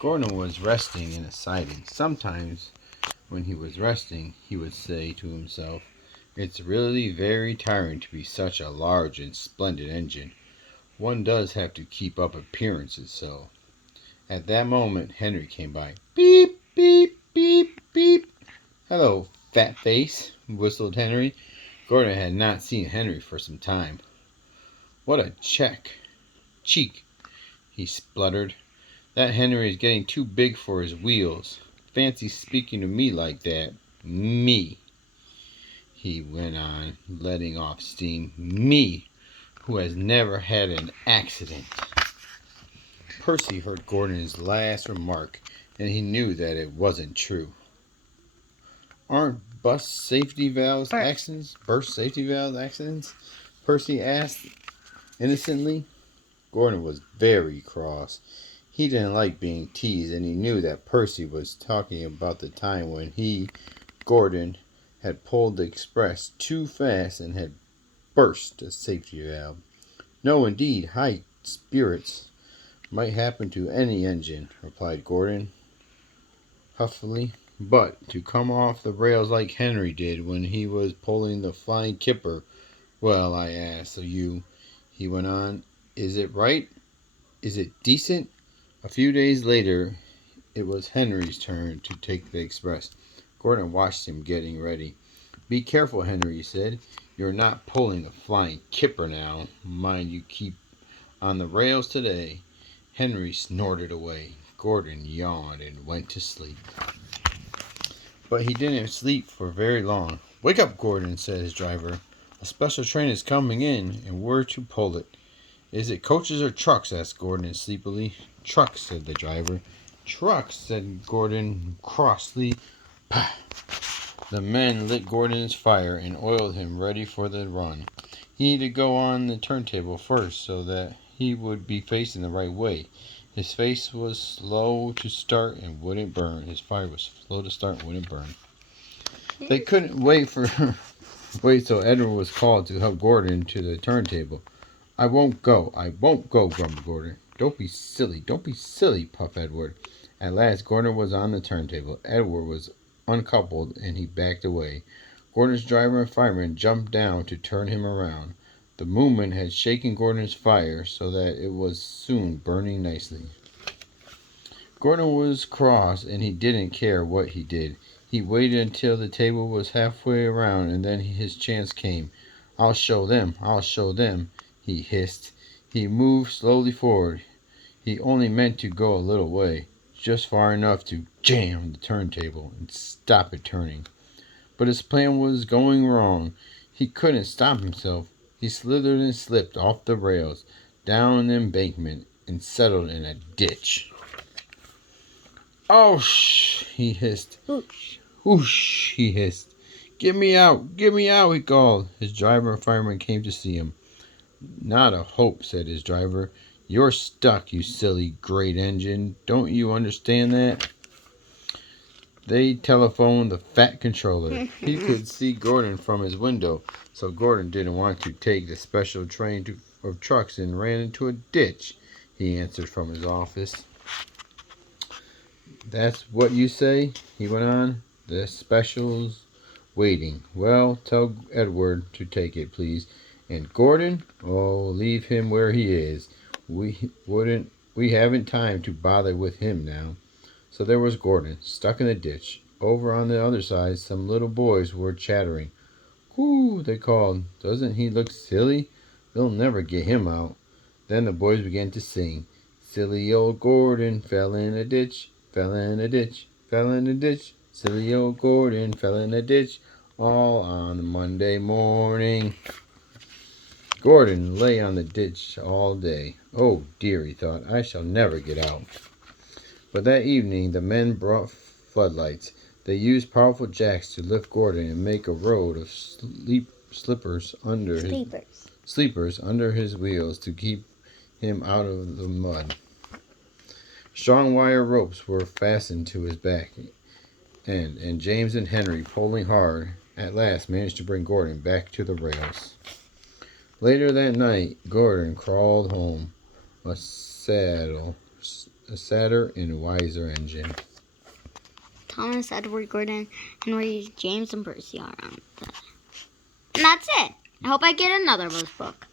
Gordon was resting in a siding. Sometimes, when he was resting, he would say to himself, "It's really very tiring to be such a large and splendid engine. One does have to keep up appearances so." At that moment, Henry came by. "Beep, beep, beep, beep." "Hello, fat face," whistled Henry. Gordon had not seen Henry for some time. "What a cheek," he spluttered. "That Henry is getting too big for his wheels. Fancy speaking to me like that. Me," he went on, letting off steam. "Me, who has never had an accident." Percy heard Gordon's last remark, and he knew that it wasn't true. "Aren't burst safety valves accidents?" Percy asked innocently. Gordon was very cross. He didn't like being teased, and he knew that Percy was talking about the time when he, Gordon, had pulled the express too fast and had burst a safety valve. "No, indeed, high spirits might happen to any engine," replied Gordon, huffily. "But to come off the rails like Henry did when he was pulling the Flying Kipper, well, I ask you," he went on, "is it right? Is it decent?" A few days later it was Henry's turn to take the express. Gordon watched him getting ready. "Be careful, Henry," he said. "You're not pulling the Flying Kipper now. Mind you keep on the rails today." Henry snorted away. Gordon yawned and went to sleep. But he didn't sleep for very long. "Wake up, Gordon," said his driver. "A special train is coming in, and we're to pull it." "Is it coaches or trucks?" asked Gordon sleepily. "Trucks," said the driver. "Trucks," said Gordon crossly. Pah! The men lit Gordon's fire and oiled him ready for the run. He needed to go on the turntable first so that he would be facing the right way. His face was slow to start and wouldn't burn. His fire was slow to start and wouldn't burn. They couldn't wait till Edward was called to help Gordon to the turntable. I won't go, grumbled Gordon. Don't be silly, puffed Edward. At last Gordon was on the turntable. Edward was uncoupled and he backed away. Gordon's driver and fireman jumped down to turn him around. The movement had shaken Gordon's fire so that it was soon burning nicely. Gordon was cross and he didn't care what he did. He waited until the table was halfway around and then his chance came. I'll show them, he hissed. He moved slowly forward. He only meant to go a little way, just far enough to jam the turntable and stop it turning. But his plan was going wrong. He couldn't stop himself. He slithered and slipped off the rails, down an embankment, and settled in a ditch. "Ouch!" he hissed. "Whoosh!" he hissed. Get me out, he called. His driver and fireman came to see him. "Not a hope," said his driver. "You're stuck, you silly great engine. Don't you understand that?" They telephoned the Fat Controller. He could see Gordon from his window, so Gordon didn't want to take the special train of trucks and ran into a ditch, he answered from his office. "That's what you say?" he went on. "The special's waiting. Well, tell Edward to take it, please. And Gordon? Oh, leave him where he is. We haven't time to bother with him now." So there was Gordon, stuck in the ditch. Over on the other side, some little boys were chattering. "Whoo!" they called. "Doesn't he look silly? They'll never get him out." Then the boys began to sing. "Silly old Gordon fell in a ditch, fell in a ditch, fell in a ditch. Silly old Gordon fell in a ditch, all on Monday morning." Gordon lay on the ditch all day. "Oh dear," he thought, "I shall never get out." But that evening the men brought floodlights. They used powerful jacks to lift Gordon and make a road of sleepers under his wheels to keep him out of the mud. Strong wire ropes were fastened to his back, and James and Henry, pulling hard, at last managed to bring Gordon back to the rails. Later that night, Gordon crawled home, a a sadder and wiser engine. Thomas Edward Gordon, Henry James, and Percy are on that. And that's it. I hope I get another Rose book.